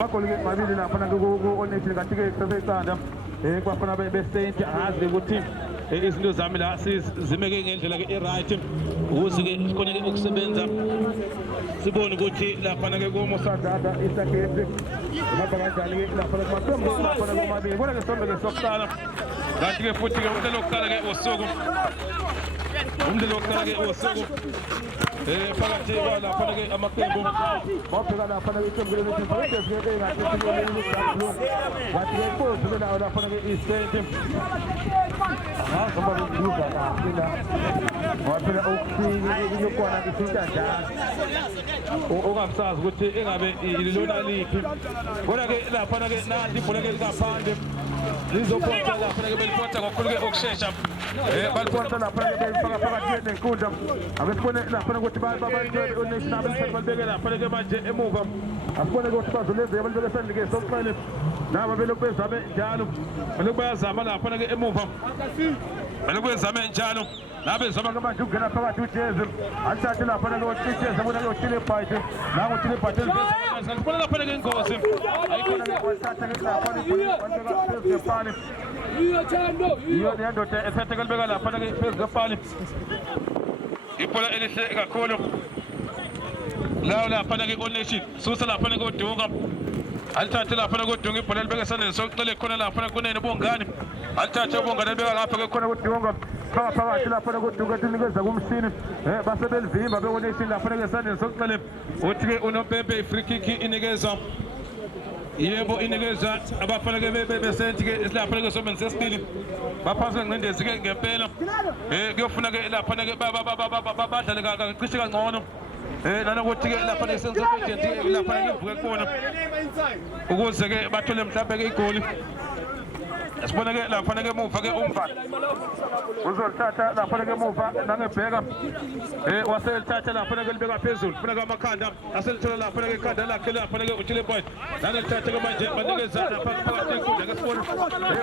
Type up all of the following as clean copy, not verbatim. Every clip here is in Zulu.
Bakolike mabili lapha ku onation kathi-ke saseyicanda kwafana besenti azi ukuthi izinto zami la zimeke ngendlela-ke i-right ukuze-ke sikhone-ke ukusebenza sibone ukuthi laphana-ke kumosadada isageti ngapha kanjani-ke laphana kumaqembu laphana komabili bona-ke sombe-ke sokuqala kanti-ke futhi-ke umdlalo wokuqala-ke usuku phakathi kwalaphana-ke amaqembu bawubheka laphana-ke iqembu lesifayidesike ngathi-ke ipozi lawo laphana-ke isenti ngoba beduza kahle la ngoba phela okukwana ishintsha njalo ongakusazi ukuthi engabe ilona liphi kodwa-ke laphana-ke nanti ibhola-ke likaphandle lizophonsa laphana-ke beliphonsa ngokukhulu-ke okushesha baliphonsa laphana-ke belifaka phakathi nenkundla ake sibone laphana ukuthi onation abelifake balibeke laphana-ke manje emuva asibone-ke ukuthi bazolenzeka balibeke esandleke sokuqala nabo belokhu bezame njalo belokhu bayazama laphana-ke emuva belokhu bezame njalo nabezama-ke manje ukungena phakathi ujezi alithathe laphana-ke ujezi abona-ke utilebhayiti nango utilebhayiti elibona laphana-ke ingozi ayikhona-ke wathatha-ke laphana phezu kwepali iyo nendoda ethathe-ke libeka laphana-ke phezu kwepali ibhola elihle kakhulu lawo laphana-ke onation susa laphana-ke udunga alithathe laphana kodunga ibhola libeka esandleni sokuqala khona laphana kunene bongani alithathe ubongani libeka ngapha-ke khona kudunga phakathi laphana kodunga tinikeza kumshini base belivimba be-onation laphana-ke esandleni sokuqala uthi-ke unompempe i-free kick inikeza yebo inikeza abafana-ke besenti-ke laphana-ke sombeni sesibili baphansi kengcindezi-ke ngempela kuyofuna-ke laphana-ke badlale cishe kangcono nanokuthi-ke laphana-ke senzoejensi laphana-ke kuvuke kubona ukuze-ke bathole mhlawumbe-ke igoli sibona-ke laphana-ke muva-ke umva uzolithatha laphana-ke muva nangebheka waselithatha laphana-ke libeka phezulu funeka amakhanda aselithola laphana-ke ikhanda lakhe laphana-ke utileboy nanelithatha-ke manje banikeza phakathi enkundla-ke sibona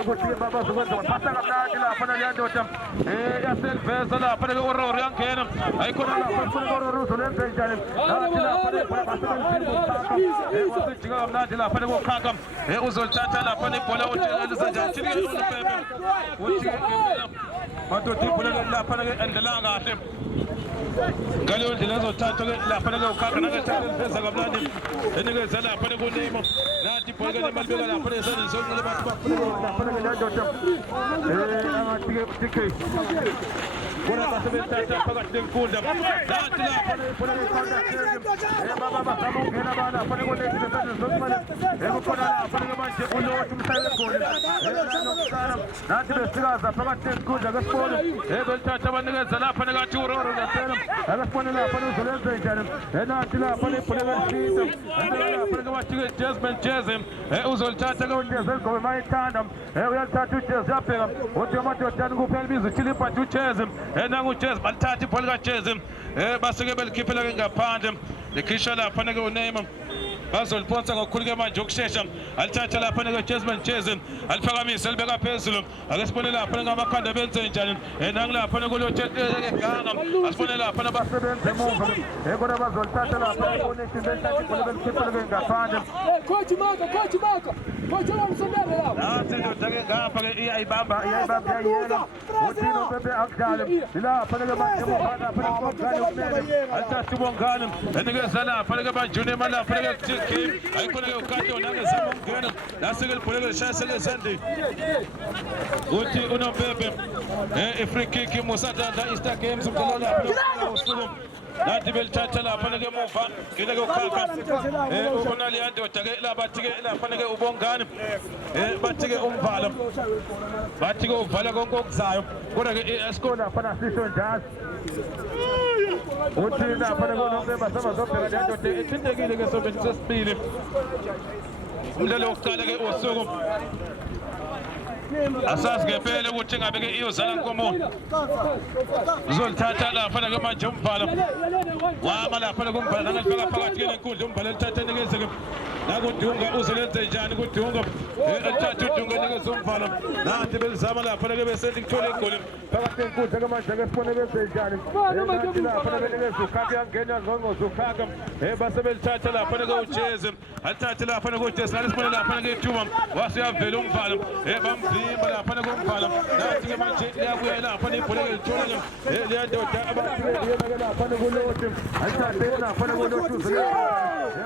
ukuthi-ke bazokwenza baphatha kamnandi laphana leya ndoda yaseliveza laphana-ke uroro yangena ayikhona lapha funeka uroro uzolenze njani nathi laphana-wasejika kamnandi laphana kokhakha uzolithatha laphana ibhola elizenjani madoda ibhola-ke laphana-ke endelanga kahle ngaleyo ndlela ezothathwa-ke laphana-ke ukhakha nangethatha eliveza kamnandi enikeza laphana kuneymo nathi ibhola-ke nemalibeka laphana esandleni sokunqele bathi bafuneke laphana-ke lendoda angathi-ke TK bona basebelithatha phakathi nenkundla nathi laphana ibhola-ke ikhawuntatheke bazama ukungena balaphana konesi esandleni sokunqele kukhona laphana-ke manje ulothi umhlale egoli nokuqala nathi besikaza phakathi nenkundla-ke sibone belithatha abanikeza laphana kathi uroro ngasela ake sibone laphana uzolenze njani nathi laphana ibhola-ke lishintsha laphana-ke wathi-ke Jasmine Jeze uzolithatha-ke ujezi eligobe mayithanda uyalithatha ujezi uyabheka uthi amadodana kuphela ibiza utilibhathi ujezi nangujezi balithatha ibhola likajezi base-ke belikhiphela-ke ngaphandle likhishwa laphana-ke uneyma bazoliphonsa ngokukhulu-ke manje okushesha alithatha laphana-ke Jasmine Jeze aliphakamise libeka phezulu ake sibone laphana ngamakhanda benze njani nangilaphana kuloganga asibone laphana basebenze emuva kodwa bazolithatha laphana onation belithatha ibhola belikhiphela-ke ngaphandle nathi indoda-ke ngapha-ke iyayibamba iyayiyela uthi nompempe akudlale ilaphana-ke manje laphana ubongane ukumele alithatha ubongane enikeza laphana-ke majuni malaphana-ke ayikhona-ke ukato nangezama ukungena nase-ke libhola-ke lishayiseke esandleni uthi unompempe i-free kick musadada Easter Games umdlalo lapha usuku nathi belithatha laphana-ke muva ngile-ke ukhakha ubona leya ndoda-ke bathi-ke laphana-ke ubongane bathi-ke umvala bathi-ke uvala konke okuzayo kodwa-ke esikole laphana sisho njalo uthi laphana-ke unompempe sabazobheka leya ndoda ethintekile-ke sombeni sesibili umdlalo wokuqala-ke usuku asazi ngempela ukuthi ngabe-ke iyozala nkomoni uzolithatha laphana-ke manje umvala wama laphana kumvala nangalifaka phakathi-ke nenkundla umvala lithatha enikeze-ke nakudunga uzolenze njani kudunga athatha udunga nikeze umvala nathi belizama lapha ke bese likuthola igoli phakathi enkundla ke manje ke sibone bese njani nathi lapha benikeze ukhaka yangena ngqongqozo ukhaka base belithatha lapha ke ujeze athathe lapha ke ujeze nalisibone lapha ke ithuba wase yavela umvala bamvimba lapha ke umvala nathi ke manje liyabuya lapha ibhola ke lithola ke liyandoda abantu yena ke lapha kulothi athathe lapha kulothi uzele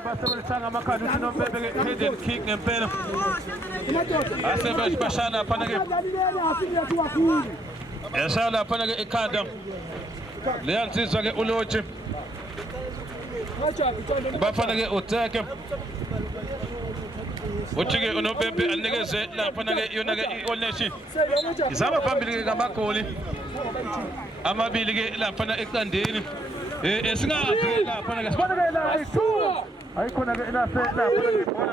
base belisanga amakhanda uthi nompembe ke head and kick ngempela asebesh bashana lapha ke yashaya lapha ke ikhanda liyansizwa ke ulothi bafana ke uteke uthi ke unompembe anikeze lapha ke yona ke i-All-Nation izama phambili ke ngamagoli amabili ke lapha eqandeni esingazi ke lapha ke sibona ke la ayikhona ke lapha ke ibona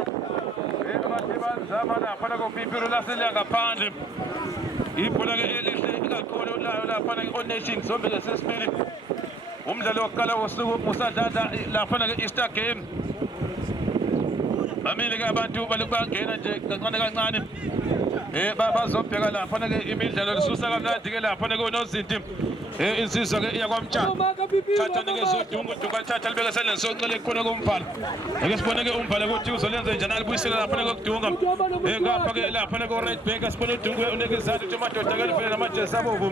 abathi banzama lapha kopimpilo laselia ngaphandle ibhola ke elihle kakhulu lapha ke All-Nation zombe lesesibili umdlalo wokuqala wosuku musadlala lapha ke Easter game amile ke abantu balibangena nje kancane kancane bazobheka lapha ke imidlalo lisusa kamnandi ke lapha ke unozinti insizwa ke iyakwamtshana thatha ke zodunga udunga thatha libeke esandleni sokucela khona kumvala ake sibone ke umvala ukuthi uzolenza njani alibuyisela lapha ke kudunga ngapha ke lapha ke right back sibone udunga unekezana ukuthi amadoda ke livela namajesi abovu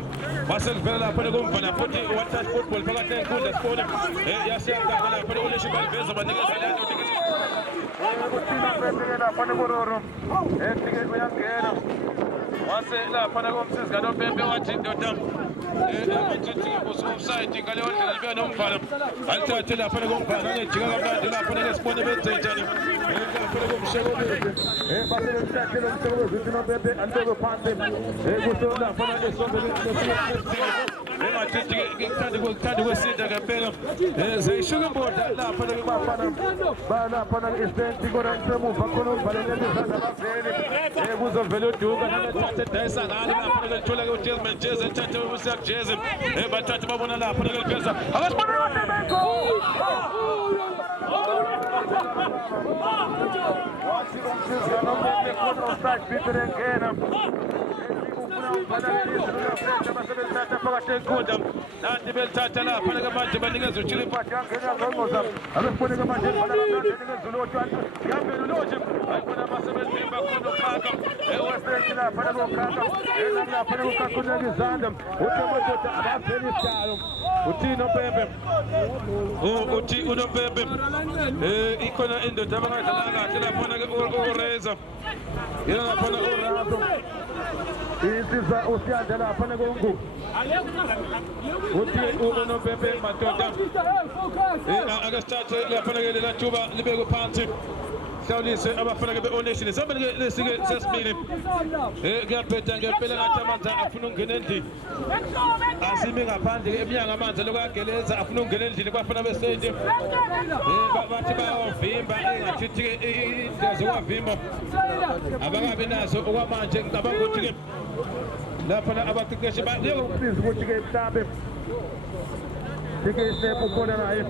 wasekuvela lapha ke kumvala futhi one touch football phakathi enkundla sibone yasiyangaka lapha ke uLeshu baliveza banikeza lento ukuthina bebeke lapha nekororo etike uyangena wase lapha komsizi kaNompembe wathi ndoda ukuthi offside ngaleyo ndlela libe nomvala alithathe lapha komvala ngejika kamnandi lapha ke sibone benze njani lapha komsheko bethu base bethathe lo msheko bethu Nompembe antobe phansi kuso lapha esongele ngikuthanda kwesinda ngempela zeyishuka imboda lapha ke bafana balapha ke isenti kodwa semuva khona umvalele izandla bavele kuzovela uduka nalethathe dayisa ngale lapha ke lithola ke uJesman Jeze thathe usiya Jeze bathathe babona lapha ke lipheza akasibona uNompembe wathi umsizi Nompembe khona offside bibirengena basebenzisa phakathi enkundla nathi belithatha lapha ke manje banikeza uChilipati yangena ngqongqoza abesibone ke manje banikeza uLothi yambela uLothi ayibona basebenzimba khona ukhaka ewestern lapha lokhaka lapha lokhaka izandla uTomododa abavela isitalo uthi Nompembe uthi uNompembe ikhona indoda abangadlala kahle lapha ke uReza yena lapha uRazo isiza usiyanda lapha nekongu uthi uNompembe madoda akasithathe lapha ke lela thuba libeke phansi hlawulise abafana ke beOnation sambe ke lesike sesibili kuyabheda ngempela ngathi amanzi afuna ukungena endlini asimi ngaphandle ke eminyango amanzi lokuyageleza afuna ukungena endlini kwafana besente bathi bayawavimba engathithi ke indlela zokwavimba abakabi nazo okwamanje ngicabanga ukuthi ke lapha abaqeqeshi bayekusiza ukuthi ke mhlambe Dike step ukhona naye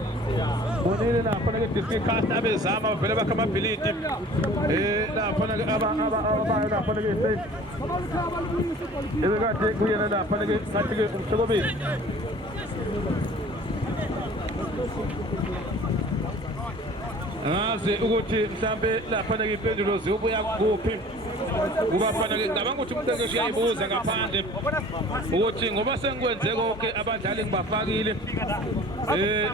bonile lapha ke district cast abezama vele bakha amabhilidi lapha ke aba lapha ke safe ebekade kuyena lapha ke ngathi ke umhlokobezi ngazi ukuthi mhlambe lapha ke impendulo ziyobuya kuphi kubafana ke ngicabanga ukuthi umqeqeshi uyayibuza ngaphandle ukuthi ngoba sengikwenze konke abadlali ngibafakile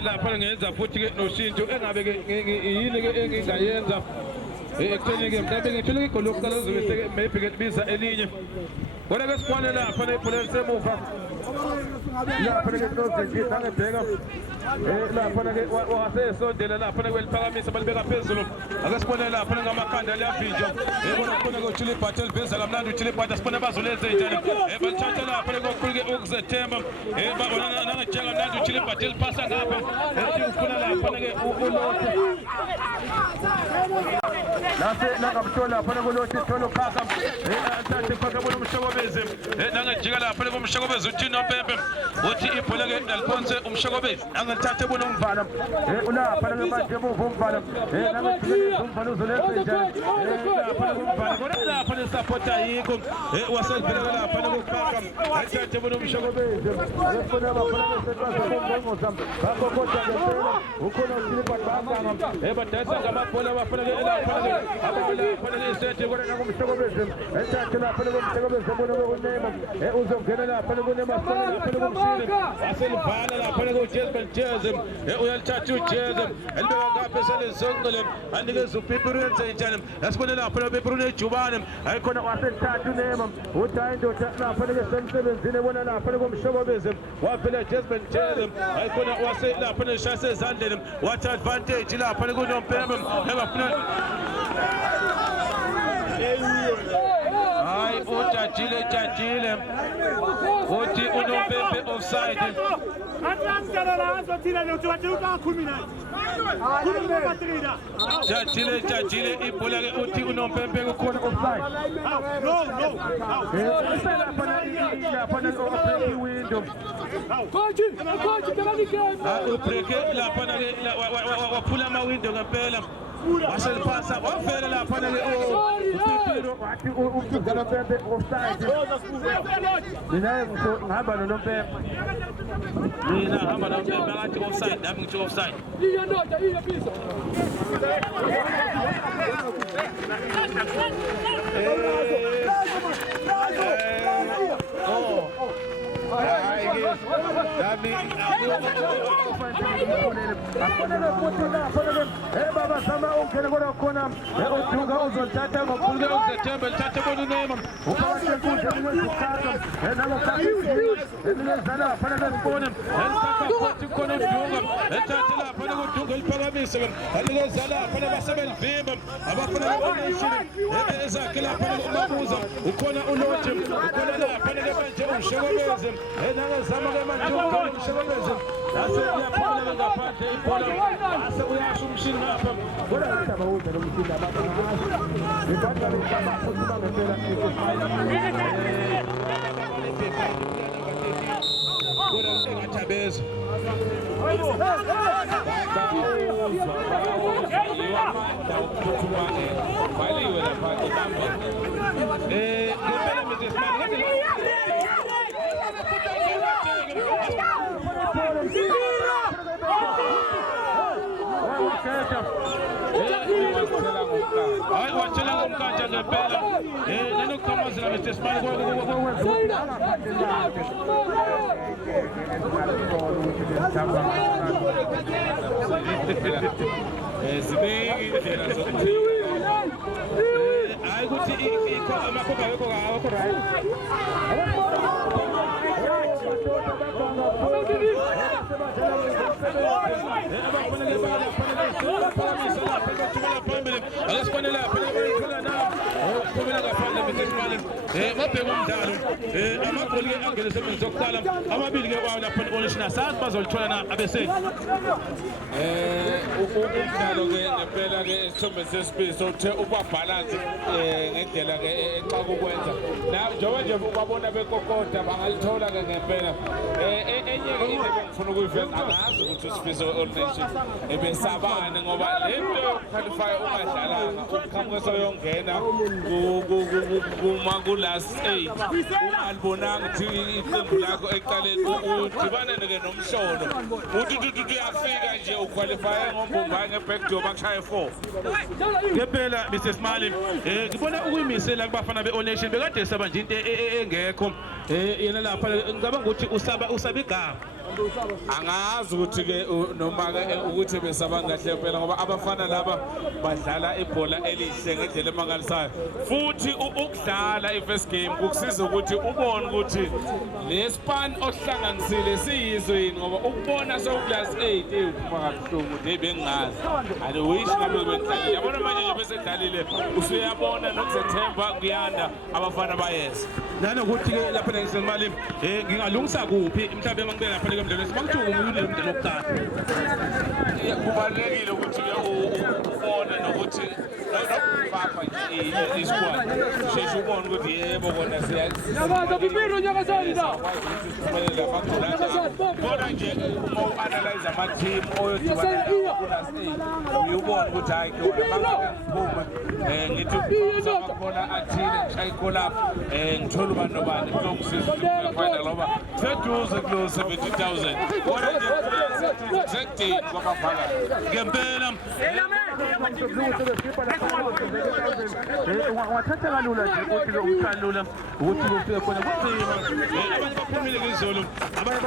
lapha ngenza futhi ke noshintsho engabe ke yini ke engingayenza ekutheni ke mhlawumbe ngithole igoli lokuqala lizobe seke maybe ke libiza elinye kodwa ke sikhona lapha nebhola lisemuva lapha ke Nozinti angebheka lapha ke wasesondela lapha kweliphakamisa balibeka phezulu ake sibone lapha ngamakhanda liyavinjwa ebona khona ke uChilipati eliveza kamnandi uChilipati sibone bazolenze njani balithatha lapha kokhulike ukuzethemba babona nangejeka kamnandi uChilipati elipasa ngapha ufuna lapha ke uLothi lase nangabuthola lapha kuLothi thola ukhaka athathe phaka bona umshokobezi nangejika lapha kumshokobezi uthi Nompembe uthi ibhola ke Alphonse umshokobezi angalithathe bona umvala ulapha ke manje emuva umvala nangejika umfana uzoletha lapha nesapota yikho wasevela lapha nokukaka athathe bona umshokobezi yefuna abafana besetwaza bongoza bakho kodwa ngempela ukhona uSilipa Banganga ebadayisa ngamabhola abafana lapha abafana isethi kodwa nakumshokobezi athathe lapha nokumshokobezi bona bekunema uzongena lapha nokunema lapha nokumshini aselivala lapha nokuJezebel uyalithatha uJezebel elibeka ngapha selizongqele anikeza uPipirenze njani yasibona lapha noPipirune ejubane ayikhona wasethatha unema uthi indoda lapha nokusemsebenzini ebona lapha nokumshokobezi wavela Jezebel ayikhona waselapha neshasa ezandleni wathi advantage lapha kunompembe ebafuna hayi uJajile uthi unompembe offside Jajile ibhola ke uthi unompembe kukhona offside window ubreke lapha waphula ama-window ngempela waselipasa wavela lapha uPipiro wathi unompembe offside mina ngihamba nonompembe ngathi offside nami ngithi offside watshela ngomkanja ngempela nanokukhamazela Mr. Smile ziningi indlela zokuthi hayi ukuthi amakhoba yekho awakho right mabheka umdlalo amagoli angene esemenzini yokuqala amabili ke kwawo lapha eOnishina sathi bazolithola na abese umdlalo ke ngempela ke isithombe sesibili sothe ukwabalance ngendlela ke exaka ukwenza njengoba nje ubabona bekokota bangalithola ke ngempela enye ke into engifuna ukuyiveza angazi ukuthi uSifiso All Nation ebesabane ngoba lento yokuqualify ungadlalanga ukhamukelo yongena kuma ku last 8 ungalibonanga ukuthi iqembu lakho eqaleni udibana ke nomhlolo uthi uyafika nje uqualify ngombumba ngebackdoor bakushaya 4 ngempela Mr. Smile ngibona ukuyimisela kubafana beOl Nation bekade saba nje into engekho yena lapha ngicabanga ukuthi usaba igama angazi ukuthi ke noma ke ukuthi besabanga kahle phela ngoba abafana laba badlala ibhola elihle ngendlela emangalisayo futhi ukudlala ifirst game kukusiza ukuthi ubone ukuthi lespan ohlanganisile siyizwe yini ngoba ukubona sokulass 8 uphuma kabuhlungu bengazi and wish ngabe bedlalile yabona manje nje bese dlalile usuyabona nokuzethemba kuyanda abafana bayeza nanokuthi ke lapha ngisemali ngingalungisa kuphi mhlawumbe mangibeka lapha emdlalweni simangithuka umuntu umdlalo wokuqala kubalekile ukuthi ke ubone nokuthi nokufaka nje isquad sheshe ubone ukuthi yebo kona Nyakaza Pipiro nyakazani la. kodwa nje uma u-analyze ama-team uyubona ukuthi hayi ngithi khona athile ngishaya ikolapho ngithola ubani nobani kuzongisiza final ngoba seduze kulo 70,000 kodwa nje sekudini kwamabhala ngempela wathatha kalula nje ukuthi umkalula ukuthi ufike khona kunzima abantu baphumile ngizolo abanye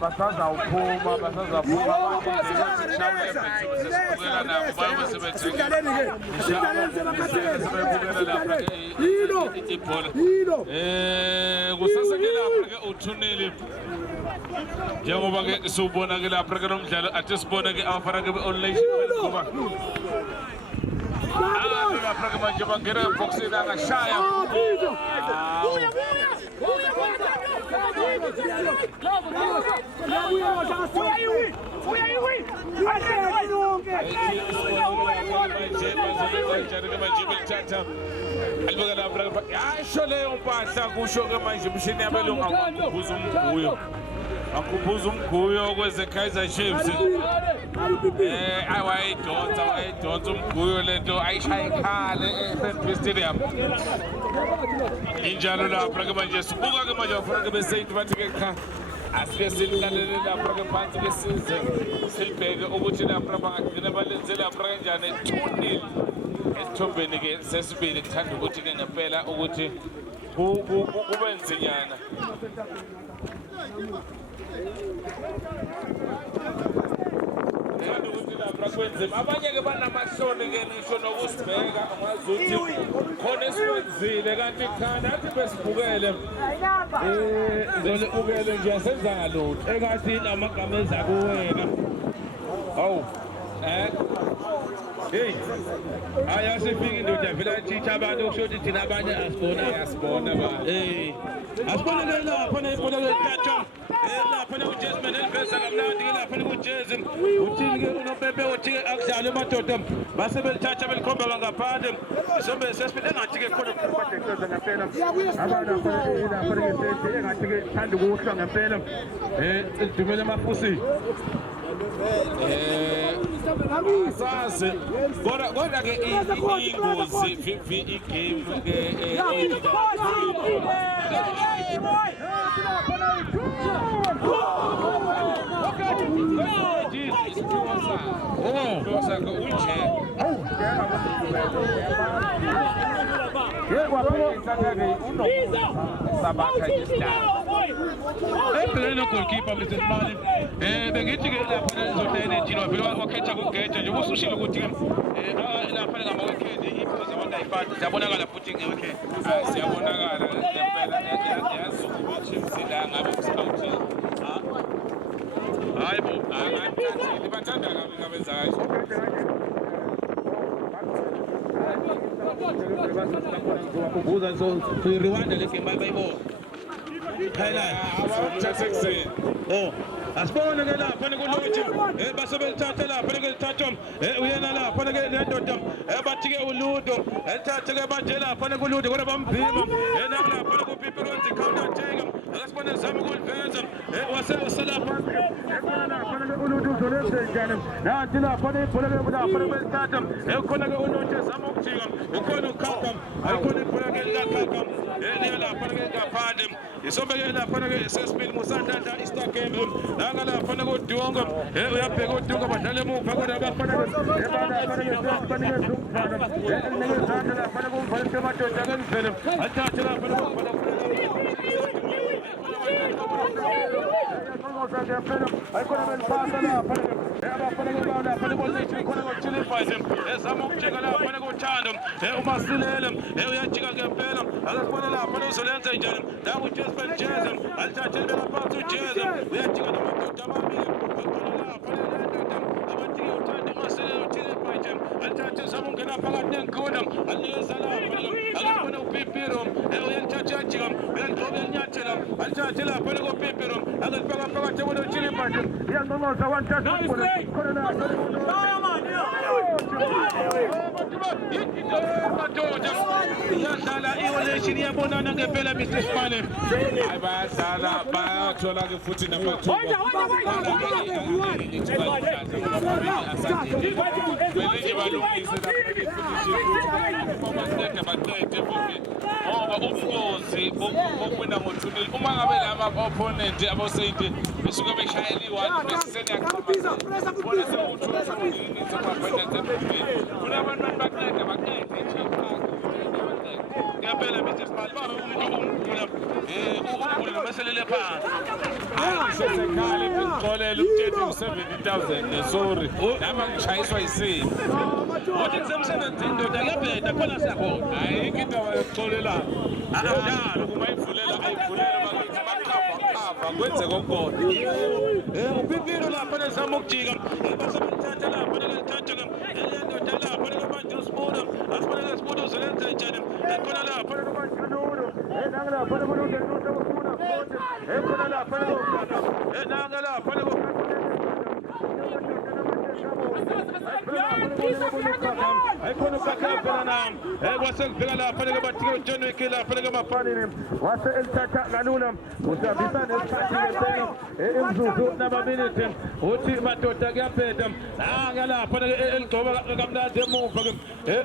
basazawuphuma kusaseke lapha ke uthuneli njengoba ke siwubona ke lapha ke nomdlalo athi sibona ke abafana ke online ngoba lapha ke manje bangena eboxini angashaya yasho leyo mpahla kusho ke manje imishini yabelungu akukhumbuza umguyo akhumbuza umguyo kweze-Kaizer Chiefs wayidonsa umguyo lento ayishaya ikhale e-FNB Stadium injalo lapha ke manje sibuka ke manje bafuna ke beseyithi bathi ke cha asike silikalele lapha ke phansi ke size silibheke ukuthi lapha bangagcina balenze lapha kanjani 2-0 esithombeni ke sesibili kuthanda ukuthi ke ngempela ukuthi kube nzinyana abanye ke banamahloni ke ngisho nokusibheka ungazuthi khona esikwenzile kanti cha nathi besibukele zolibukele nje asenza ngalutho engathi amagama eza kuwena hawu hey ayasifika indoda vela thitha abantu ukusho ukuthi thina abanye asibona ba asibona ke lapha nebona ke thatha lapha ne uJasmine eliveza kamnandi ke lapha kuJezi uthini ke unopepe uthi ke akudlala emadoda base belithatha belikhomba ngaphandle sombe sesiphethe engathi ke khona ukuphatha ngempela abantu lapha ke sethi engathi ke thanda ukuhla ngempela idumele amafusi sazi kodwa ke ingozi igame ke ebhekene no-goalkeeper Mr. Mali bengithi ke lapha nezotene jino vele wakhetha kugeja nje usushilo ukuthi ke lapha ngama-weekend iphuza abantu ayifani ziyabonakala futhi nge-weekend siyabonakala ngempela yazi ukuthi msila ngabe kusawuthi hayi bo bathanda kabi ngabenza kanjalo kubuza so Rwanda le game bayibona highlight asibone ke lapha nekulothi base belithatha lapha nelithatha uyena lapha ke lendoda bathi ke uludo elithatha ke manje lapha nekuludo kodwa bamphima lapha kuPipironzi counter attack akasibone zama ukuliveza waselapha lapha ke uludo uzolenze njani nathi lapha nebhola ke lapha belithatha ekhona ke unothi zama ukujika ukhona ukhamba ayikhona ibhola ke likakhamba lapha ke ngaphandle isobeke lapha ke sesibili musandla Instagram nanga lapha kodunga uyabheka udunga badlala emuva kodwa abafana umasilele uyajika ngempela akasibona lapha uzolenza njani nawe uJasmine Jezi alithathele belaphansi uJezi uyajika namadoda amabili athathe zama ungena phakathi nenkona anikeza lapha akubona uPipiro uyalithatha ajika uyandroba elinyathela alithathe lapha kuPipiro akalifaka phakathi ebona uThiliphant iyanqoqoza one touch khona la combination iyabonana ngempela Mr Smale. Hayi bayadlala bayathola ke futhi namathuba. Belenge balungise ngoba ubungozi bokwina ngo-2-0 uma ngabe lama opponent abosayidi besuke beshayela i-1 bese seniyaqhamuza bona kunabantu baqeda nje ngempela Mr Smale babe umuntu nomeselele phansi sesekhale ngixolela umthetho u-70,000 sorry nama ngishayiswa yisini othi kusemsebenzini ndoda kuyabheda khona siyakhona ayikho indaba yokuxolelana njalo uma ivulela ayivulela bakithi bakhava kwenzeka okukona upipiro lapha nezama ukujika basebenzatha lapha nelithatha ndoda lapha nekamanje usibuda asibonele isibuda uzolenza njani ekhona lapha nekamanje nangalapha nekulunge lutho ukufuna futhi ekhona lapha nekokufaka nangalapha aykhona ukakhala phela nami kwasekuvela lapha lekabathike uJohn Wick lapha lekamafanini wase elithatha kalula usabisa nesikhathi ngempela imzuzu nabaminithi uthi madoda kuyaphetha ngalapha eligcoba kamnandi emuva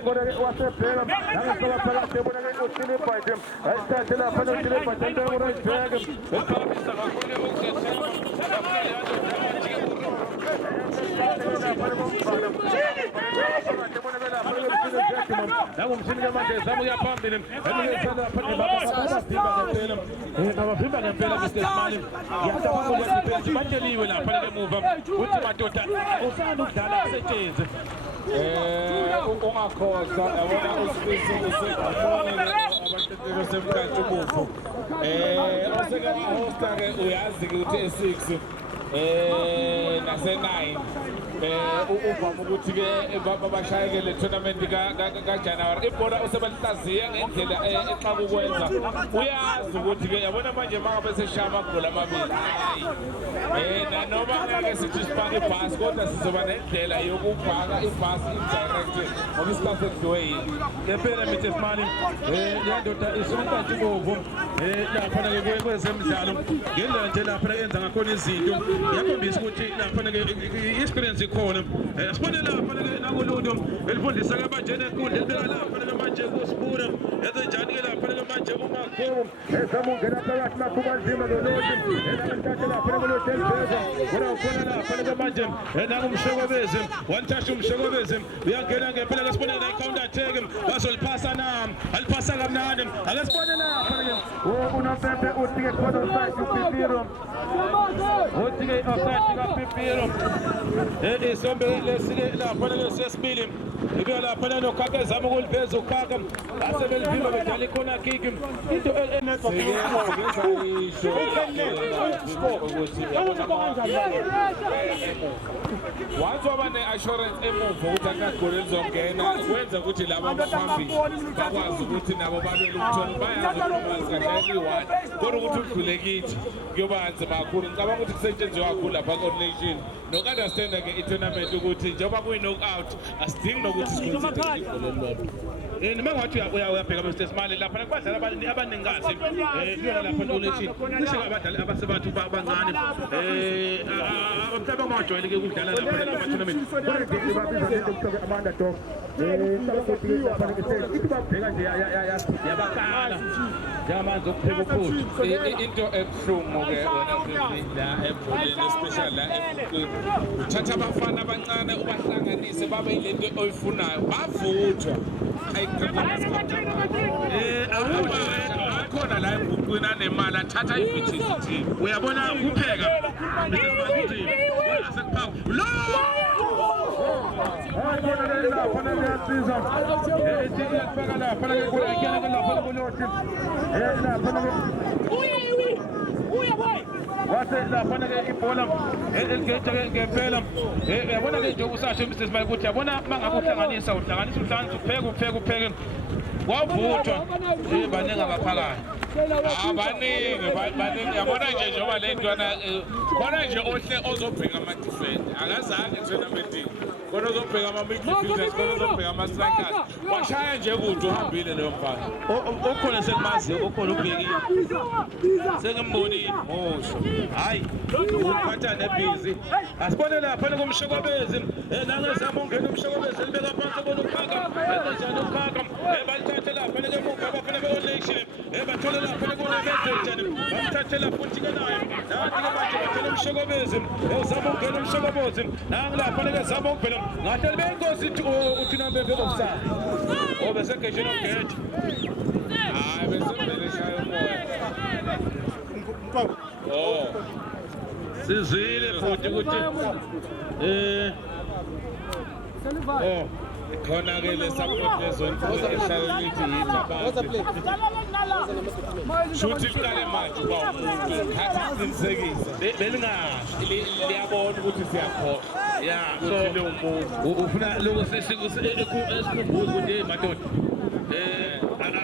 kodwa wasebheka nangesaka phakathi ebona uSilibhayde ayithathe lapha noSilibhayde into yokurayibheke ephakamisa kakhulu ukuzethemba nangumshini kamanje zama ukuya phambili babavimba ngempela Mr Smale ngiyacabanga batsheliwe lapha lemuva uthi madoda usanda ukudlala asetshenzwe ungakhohlwa yabona uSpisi useqhamuke abateteli semkhathi ubupho oseka-hosta-ke uyazi-ke ukuthi e-6 nase-9 uvame ukuthi-ke babashayeke le tournament kaJanuwari ibhola usebalihlaziya ngendlela exaka ukwenza uyazi ukuthi-ke yabona manje mangabe seshaya amagoli amabili nanoma ngeke sithi sipaka ibhasi kodwa sizoba nendlela yokubhaka ibhasi indirect ngoba isikhathi sekudliwe yini ngempela Mr Smale yandoda isonkantsha ibovu laphana-ke kwezemidlalo ngendlela nje laphana yenza ngakhona izinto yakhombisa ukuthi laphana-ke i-experience ikhona sibone laphana-ke nakuluntu elifundisa-ke manje enkundla elibeka laphana-ke manje kusibuda ezenjani-ke laphana-ke manje umakhobo ezama ungena phakathi makhubanzima loloti elalithathe laphana kuloteliveza kodwa ukhona laphana-ke manje nangumshokobezi wanithasha umshokobezi uyangena ngempela-ke sibone la i-counter attack bazoliphasa nam aliphasa kamnandi ake sibone laphana-ke unompempe uthi-ke khona usayidi upipiro uthi-ke usayidi kapipiro isombe lesike laphana-ke sesibili ibeka laphana nokhaka ezama ukuliveza ukhaka asebelivimba bedala ikhona kiki into once waba ne-assurance emuva ukuthi akagoli elizongena kwenza ukuthi laba abaphambili bakwazi ukuthi nabo balwele ukuthola bayazi ukungazikadlali i-1 kodwa ukuthi udlule kithi kuyoba nzima kakhulu ngicabanga ukuthi kusetshenziswa kakhulu lapha ku-nation noku-understanda-ke i-tournament ukuthi njengoba kuyi-knockout asidingi nokuthi sikhonzithe igoli elilodwa nima ngathi uyabheka Mr Smale lapha kubadlala abaningazi kuyona lapha ku-nation cishe abadlali abasebantu abancane mhlawumbe bangajwayeleke ukudlala lapha kuma-tournament ama-underdog ithi babheka nje yabakala njengamanzi okupheka uphuthu into ebuhlungu-ke wena la ebholeni especially la ebuqini uthatha abafana abancane ubahlanganise babe yilento oyifunayo bavuthwa akhona la ebhuqwini anemali athatha ibhithi uyabona kupheka wase laphana-ke ibhola eligejeke ngempela yabona-ke nje ukusasho Mr Smale ukuthi yabona mangabe uhlanganisa upheke kwavuthwa baningi abaphakayo baningi yabona nje njengoba le ntwana bona nje ohle ozobheka ama-defender akazange tournamenting kodwa uzobheka ama-midfielders kodwa uzobheka ama-strikers washaya nje kude uhambile leyo mfana Ukhona sekumaziyo, ukhona ubhekile. Sengimbonile. Musho. Hayi, uphatha nebhizi. Asibone lapha komshokobezi. Nangezama ungena umshokobezi libeka phansi bona ukhaka. Enzenjani ukhaka? Balithathe lapha ngemuva bafuna be-connection. Bathole lapha kunebenzeni. Bamthathela futhi ke naye. Nathi ke manje bathole umshokobezi. Uzama ungena umshokobezi. Nangilapha ngezama ukubhela. Ngathi libengozi uthi nambebe offside. Bese ngeshela ugate. hayi bese kumele shaye umoya Sizwile futhi ukuthi khona ke le-support lezone ehlala lithi yithabasi shuthi liqale manje uba umuntu khathi siqinisekisa liyabona ukuthi siyakhohlwa ya ukuthi le umuntu ufuna lokho esikhumbuza ukuthi hey madoda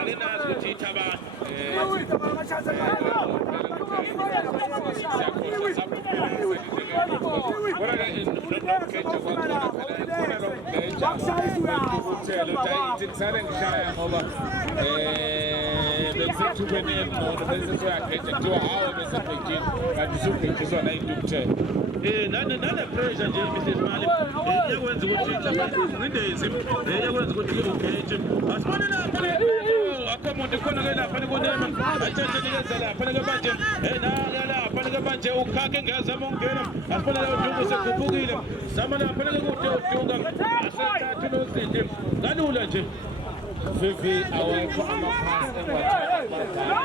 alinazi ukuthi ithabani ngisale ngishaya ngoba bekusethubeni engcono bese soyagetsha kuthiwa hawe besebhejini kanti usubhejiswa nayintukuthela nane-pressure nje Mrs. Mali iyakwenza ukuthi incindezi iyakwenza ukuthi ugeje asibone lapha akho muntu khona-ke lapha nikunema athethe nikeza lapha nike manje lapha nike manje ukhakhe ngezama ukungena asibone leyo dungu sekhuphukile zama lapha nike kude udunga asethathu nozinti kalula nje Vivi awekho amaphasi engiwathola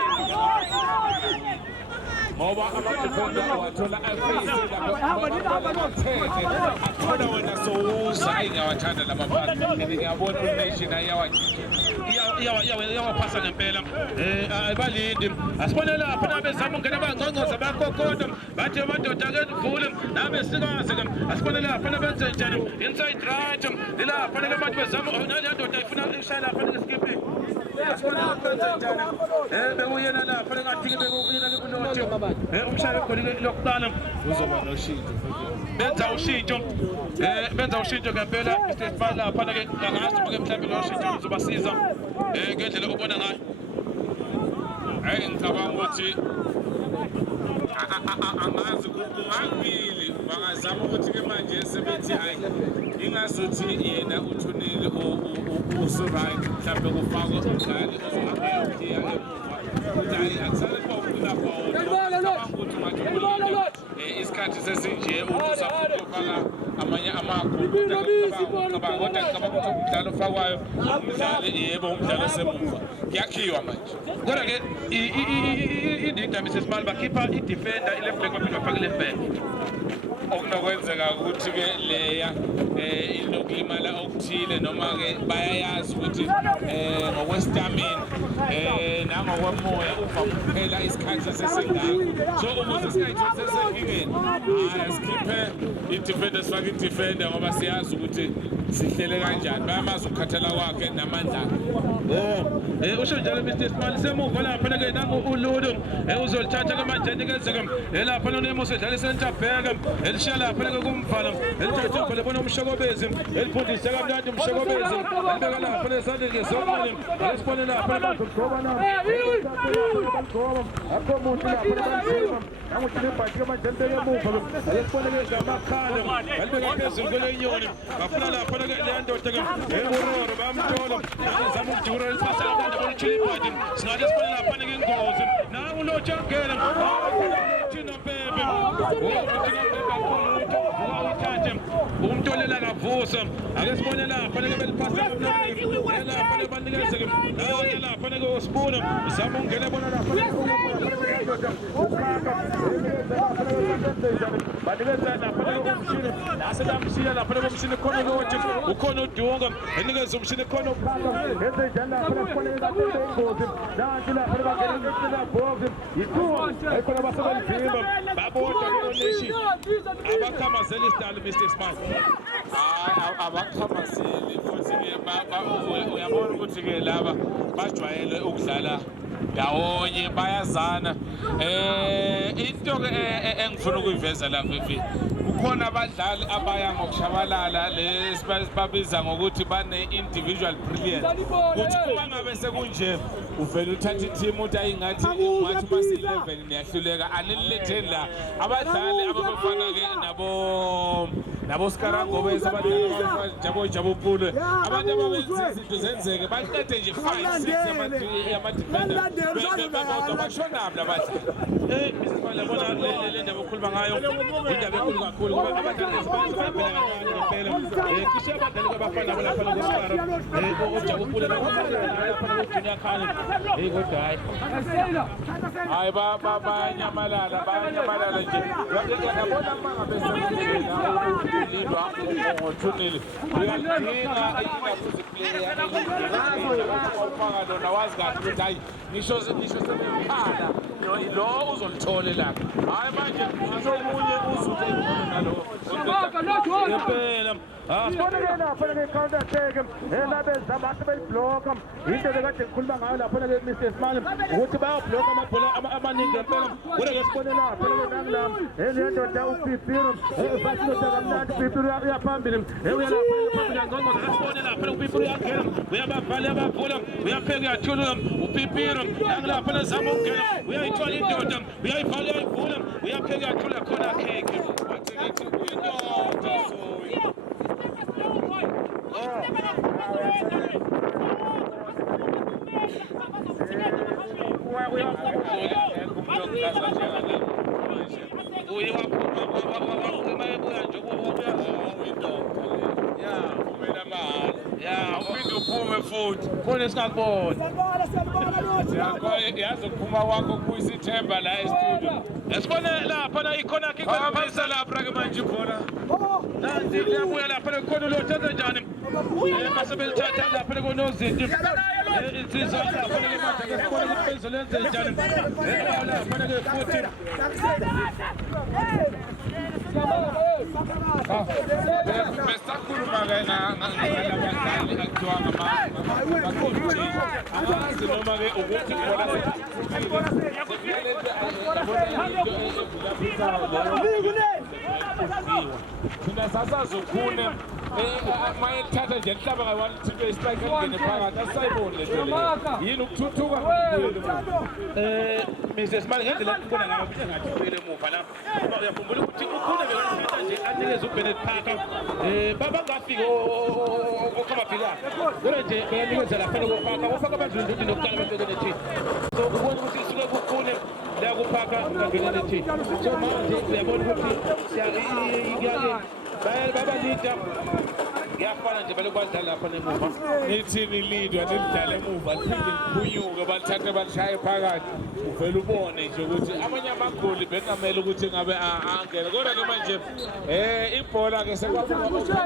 ngoba amadifenda awathola afeyisi athola wena sowuza ayingawathanda lamaphasi ngiyabona unation iyawaphasa ngempela ayibalindi asibone lapha nabezama ungena bangcongcoza bayakokoda bathi amadoda-ke vule nabesikazi-ke asibone lapha nabenze njani inside right lilapha nike abantu bezama naleya ndoda ifuna ishaya lapha nikeskipping asibone lapha benze njani bekuyena lapha lengathi bekuyena kunothi umshayeli khona lokuqala uzoba noshintsho benza ushintsho ngempela isifana lapha ke angazi ke mhlawumbe lo shintsho uzobasiza ngendlela ubona ngayo hayi ngicabanga ukuthi angazi kungakubili bangazama ukuthi ke manje sebethi hayi ingazuthi yena uthunile usu-right mhlawumbe kufakwe umdlali ozohambela ukhiya emuva ukuthi hayi akusale kuba ukulapha isikhathi sesinje usafaka amanye amakhulu kodwa ngicabanga ukuthi umdlalo ofakwayo umdlali yebo umdlalo osemuva kuyakhiwa manje kodwa-ke indida Mrs. Mali bakhipha i-defender i-left back baphinde bafake i-left back okunokwenzeka ukuthi-ke leya inokulimala okuthile noma-ke bayayazi ukuthi ngokwestamina nangokwemoya uvame ukuphela isikhathi sesingako so ukuze isikhathi sesefikeni hhayi asikhiphe i-defender sifake i-defender ngoba siyazi ukuthi sihlele kanjani bayamazi ukukhathala kwakhe namandla usho njalo Mr. Small semuva lapha ke nangu-Lulu uzolithatha-ke manje nikezeke lapha nonemo usedlala i-center back elishiya lapha ke kumvala elithatha umbhale bona umshokobezi eliphundise kamnandi umshokobezi elibeka lapha lesandleni ngesokoni esibone lapha bazogoba akho muntu lapha nanguthi nebhathi-ke manje elibeke emuva esibone-ke ngamakhala elibeka phezulu kwelenyoni bafuna lapha-ke leya ndoda-ke uroro bayamthola zama ukujura elipasa abantu abolutshile ibhathi singathi esibone lapha-ke ingozi nangu lotsha ngena thina bebe umtolela kavusa ake sibone lapha ke beliphasa lapha lebanikezeke lapha ke usibona zama ungena bona lapha banikeza lapha umshini aselamshila lapha umshini khona ukuthi ukhona udunga enikeza umshini khona ukhaka enze njalo lapha kufanele ingozi nanti lapha bangena ngecela box yithuwa ekhona basebenzimba babodwa ke onation abakhamazela isitali Mr. Smart abakhamazeli futhi-ke uyabona ukuthi-ke laba bajwayele ukudlala ndawonye bayazana into-ke engifuna ukuyiveza la Vivi kukhona abadlali abaya ngokushabalala lesibabiza ngokuthi bane-individual brilliance kuthi uma ngabe sekunje uvele uthatha i-team uthi ayingathi masi-11 niyahluleka anililetheni la abadlali ababafana-ke nabo Skarangobe Jabo Pule abantu ababenza izinto zenzeke baqede nje 5-6 yamadefender bashona abadlali Mr. le ndaba okhuluma ngayo indaba enkulu kakhulu ngoba abadlali bayibheka kancane ngempela cishe abadlali abafana lapha ngoSkara uJabu Pule lapha ngoJunior Khane kodwa hayi bayanyamalala nje yabona mangabe lindwa ngothunile uyadinga ingafuthi player ufaka lona wazi kahle ukuthi hayi ngisho semkhala lo uzolithola la hayi manje asomunye uzuke nalo ngempela siboneke lapha nge-counter attack elabenza abantu belibhlokha into bekade ngikhuluma ngayo lapha Mr. Smile ukuthi bayabhlokha amabhola amaningi ngempela kodwa-ke sibone lapha nangilam enendoda uPipiro basindoda kamnandi uPipiro uyaphambili uyalapha phambili angqongqoza asibone lapha uPipiro uyangena uyabavale abavula uyapheka uyathulula uPipiro nangilapha nezama ukungena uyayithola indoda uyayivala uyayivula uyapheka uyathulula khona kheke wathi ngithi uyindoda uphume futhi khona esingakubona yazi ukuphuma kwakho kuyisithemba la estudio esibone lapha la ikhona kingabisa lapha ke manje ibhola nanti liyabuya lapha khona ulothatha njani basebelithatha lapha konozinti insizwa lapha ke manje ke sibone ukuthi bezolenza njani lapha ke futhi besakhuluma ke nabadlali akuthiwa ngamakhonti abazi noma ke ukuthi thina sasazokhune mayethatha nje enhlaba kayi-1 istrike angene phakathi asisayiboni le nto leyo yini ukuthuthuka Mr. Smile ngendlela kubona ngabe engathi ubuyele emuva lapha ngoba uyakhumbula ukuthi ukhune bekathatha nje anikeze uBennett Parker babangafiki okamafika kodwa nje bekanikeza lapha koParker abadluli ukuthi nokuqala babekene thina so ubona ukuthi isuke kukhune la kuParker kangenene thina so manje uyabona ukuthi babalida ngiyafana nje balokwadlala lapha nemuva nithi nilidwa nilidlala emuva liphinde liphunyuke balithathe balishaye phakathi uvele ubone nje ukuthi amanye amagoli bekungamele ukuthi ngabe angene kodwa-ke manje ibhola-ke sekwabuka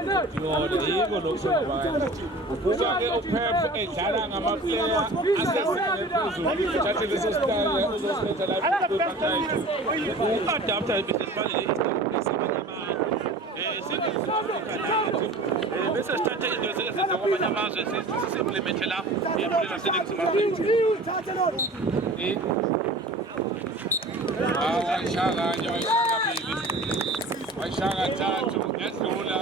yiko lokhu sekuvakala ubuka-ke uPep edlala ngamaplayer asezingeni phezulu thathe leso sitayile uzosiletha la u-adapta bese sithathe into ezenza kwamanye amazwe sisimplemente la ibhola laseNingizimu Afrika wayishaka kanye wayishaka kabili wayishaka kathathu yadlula